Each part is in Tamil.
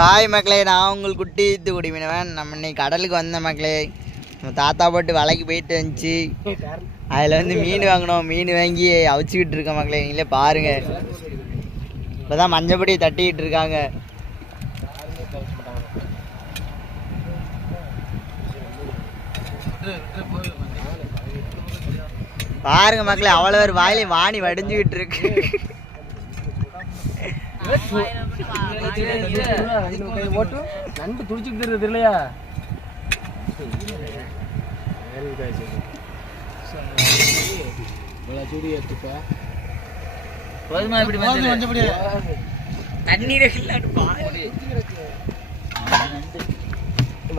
ஹாய் மக்களே, நான் உங்கள் குட்டி தூக்குடி மீனவன். நம்ம இன்னைக்கு கடலுக்கு வந்த மக்களே. நம்ம தாத்தா போட்டு வலைக்கு போயிட்டு வந்துச்சு. அதில் வந்து மீன் வாங்கினோம். மீன் வாங்கி அவிச்சிக்கிட்டு இருக்கோம் மக்களே. நீங்களே பாருங்க. இப்போ தான் மஞ்சப்பொடி தட்டிக்கிட்டு இருக்காங்க. பாருங்க மக்களே, அவ்வளோ ஒரு வாயிலே வாணி வடிஞ்சுக்கிட்டு இருக்கு. நண்டு துடிச்சுக்கிட்டு தெரியலையா? தண்ணீர்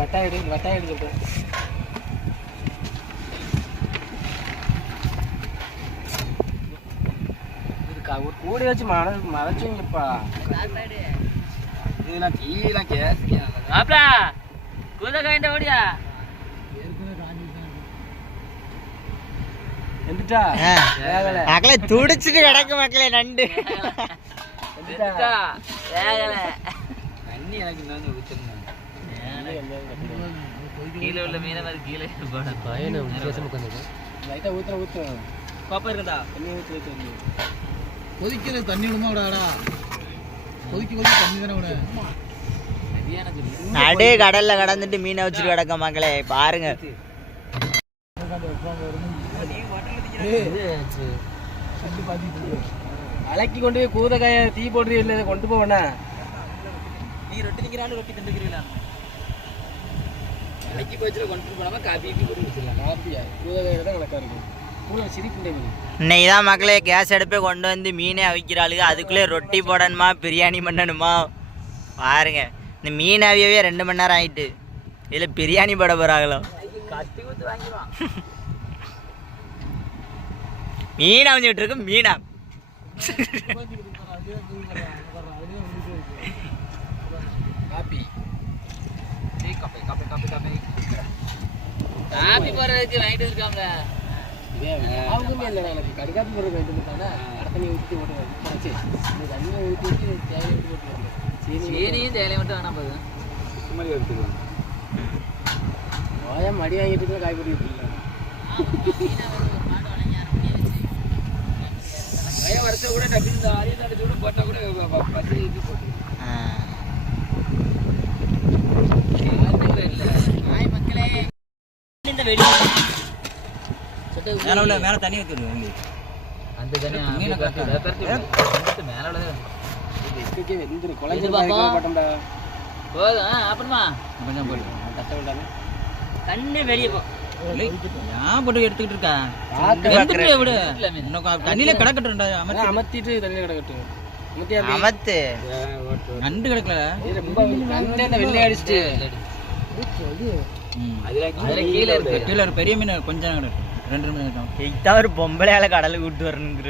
வட்டாயிடு வட்டாயிடு ஒரு கூடை வச்சு மறைச்சுங்கப்பா. இதெல்லாம் டீலாம் கேஸ்ல கூத காய்ந்த ஓடியா எந்துட்டா மக்களே துடிச்சிட்டு கிடக்கு மக்களே. நண்டு தண்ணி எனக்கு கீழே உள்ள மீன மாதிரி கீழே லைட்டா ஊத்துற பாப்பா இருக்கா தண்ணி ஊத்து கொதிக்கிற தண்ணி விடுமா விடாடா? கொதிக்க தண்ணி தானே விட. நடு கடல்ல கடந்துட்டு மீனை வச்சுட்டு கிடக்க மக்களே. பாருங்க அலக்கி கொண்டு போய் கூதக்காய தீ போடுறீ இல்லை கொண்டு போவேண்ணா. நீ ரொட்டி திங்கிறாலும் ரொட்டி தந்துக்கிறீங்களா? அலக்கி போச்சுல கொண்டு போனாம காப்பி போட்டு வச்சிடலாம். காப்பியா கூதக்காயில தான் கணக்கா இருக்கும். இன்னைக்கு தான் மக்களே கேஸ் அடுப்பே கொண்டு வந்து மீனே அவிக்கிறாளுங்க. அதுக்குள்ளே ரொட்டி போடணுமா பிரியாணி பண்ணணுமா? பாருங்க, இந்த மீன் அவியவே 2 மணி நேரம் ஆயிட்டு. இதில் பிரியாணி போட போகிறாங்களோ? மீன் அவிஞ்சிட்டு இருக்கு. மீனா காப்பி போடுறதுக்கு வாங்கிட்டு இருக்காங்க. அவங்களுமே இல்லை எனக்கு கடுக்காப்பி போடுறது வாங்கிட்டு வந்துட்டாங்க. அடுத்த ஊற்றி போட்டு தண்ணியை ஊற்றி வச்சு தேவையை ஊற்றி போட்டுருவாங்க. சீனியும் தேவையை மட்டும் வேணாம் போதும். மாதிரி எடுத்துக்கலாம். ஓயா மடி வாங்கிட்டு இருந்தால் காய்கறி எடுத்துக்கலாம். வருஷம் கூட டப்பில் அரிய நடத்தி கூட போட்டால் கூட பச்சை இது போட்டு மக்களே. இந்த வெளியே மேல தண்ணி ஊற்றிடுவோம். அந்த தண்ணி மேல வெந்துரு குழந்தை போட்டோம்டா. போதும் அப்புறமா கொஞ்சம் போட்டு தட்ட விடாம தண்ணி வெளியே போ. ஏன் போட்டு எடுத்துக்கிட்டு இருக்கா? விடு, தண்ணியில கிடக்கட்டும்டா. அமர்த்திட்டு தண்ணியில கிடக்கட்டும். அமத்து நண்டு கிடக்கல. வெள்ளை அடிச்சுட்டு கீழே இருக்கு. கீழே பெரிய மீன் கொஞ்சம் கிடக்கு. 2 மணி நேரம் இதான் ஒரு பொம்பளையால கடலுக்கு விட்டு வரணுங்கிற.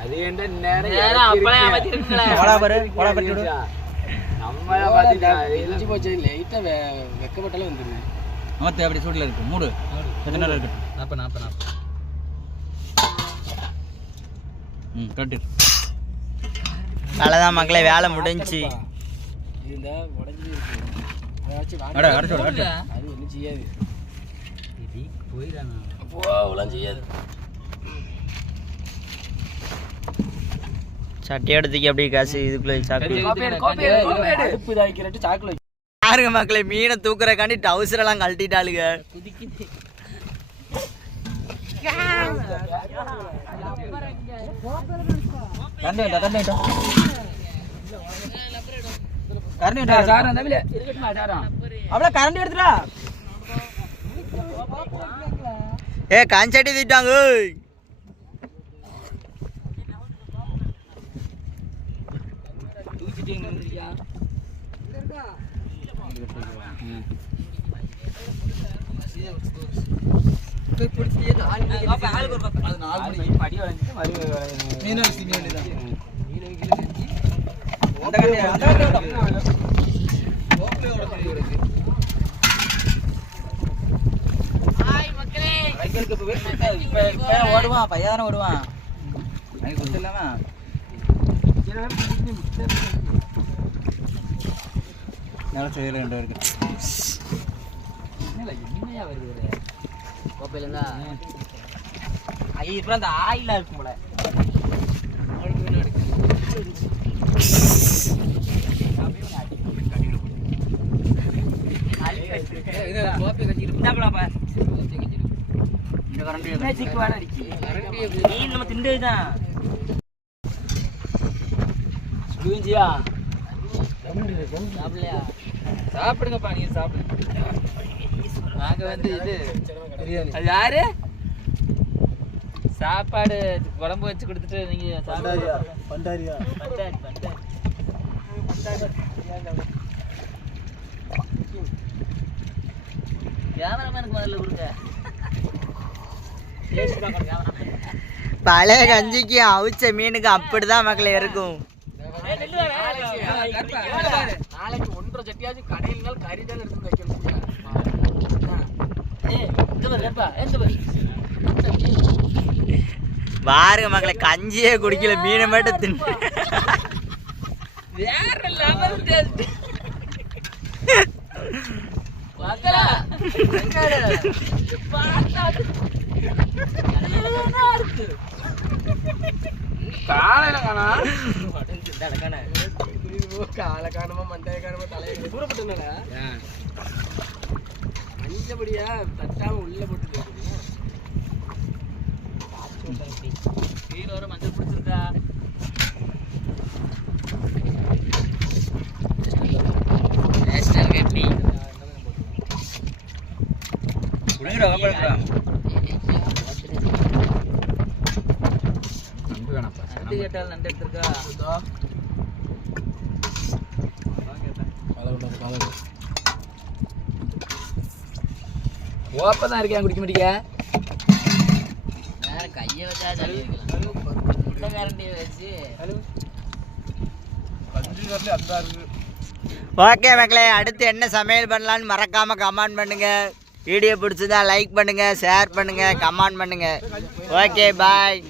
அது என்ன நேரம் அப்பளே அமர்த்திருக்கீங்களா? போடா பாரு, போடா பட்டி விடு. நம்மளா பாத்தீங்க எரிஞ்சு போச்சு. லைட்டா வெக்கப்பட்டாலும் வந்துருது. அமர்த்து அப்படி சூட்டில் இருக்கு. மூடு கொஞ்ச நேரம் இருக்கு. 40 கட்டு. வேலைதான் மக்களே, வேலை முடிஞ்சு. இந்த உடஞ்சி இருக்கு. அது ஒன்றும் செய்யாது. போயிடாங்க அவ்வளோ செய்யாது. சட்டி எடுத்துக்கி அப்படியே காசு இதுக்குள்ள அடுப்பு இதாக்கிறட்டு சாக்குல பாருங்க மக்களே, மீனை தூக்குறக்காண்டி டவுசர் எல்லாம் கழட்டிட்டாளுங்க. அவ்வளோ கரண்ட் எடுத்துடா. ஏ காஞ்சாட்டி திட்டாங்க. ஓடுவான் பையன் ஓடுவான். எனக்கு கொடுத்துடலாமா? நிலச்சவையில் 2 இருக்கு. என்னையா வருது கோப்பையில இருந்தா இப்போ அந்த ஆயிலா இருக்கும் போல. கோப்பை கட்டிட்டு நம்ம திண்டதுதான் சாப்பிடலையா? சாப்பிடுங்கப்பா, நீங்க சாப்பிடுங்க. நாங்க வந்து இது அது யாரு சாப்பாடு குழம்பு வச்சு கொடுத்துட்டு நீங்க பண்டாரியா கேமராமேனுக்கு முதல்ல கொடுங்க. பழைய கஞ்சிக்கு அவிச்ச மீனுக்கு அப்படிதான் மக்களே இருக்கும். நாளைக்கு 1.5 சட்டியாச்சும் கடையில கறிதான் எடுத்து வைக்கணும். பாருங்க மக்களே, கஞ்சியே குடிக்கல, மீனை மட்டும் தின்னு. வேற லெவல் டேஸ்ட். பாக்கறா காலையில காணா காலை காணமா மண்டைய காணமா தலையை தூரப்பட்டுனா அஞ்சபடியா தட்டாம உள்ள போட்டு கீழே வர மஞ்சள் பிடிச்சிருக்கா. எப்படி நண்டு கேட்டால் நண்டு எடுத்திருக்கா. ஓப்பதான் இருக்கேன், குடிக்க மாட்டீங்க. வேற கையை வச்சா கேரண்டியை வச்சு ஓகே மக்களே, அடுத்து என்ன சமையல் பண்ணலான்னு மறக்காம கமெண்ட் பண்ணுங்க. வீடியோ பிடிச்சதா லைக் பண்ணுங்க, ஷேர் பண்ணுங்க, கமெண்ட் பண்ணுங்க. Okay bye.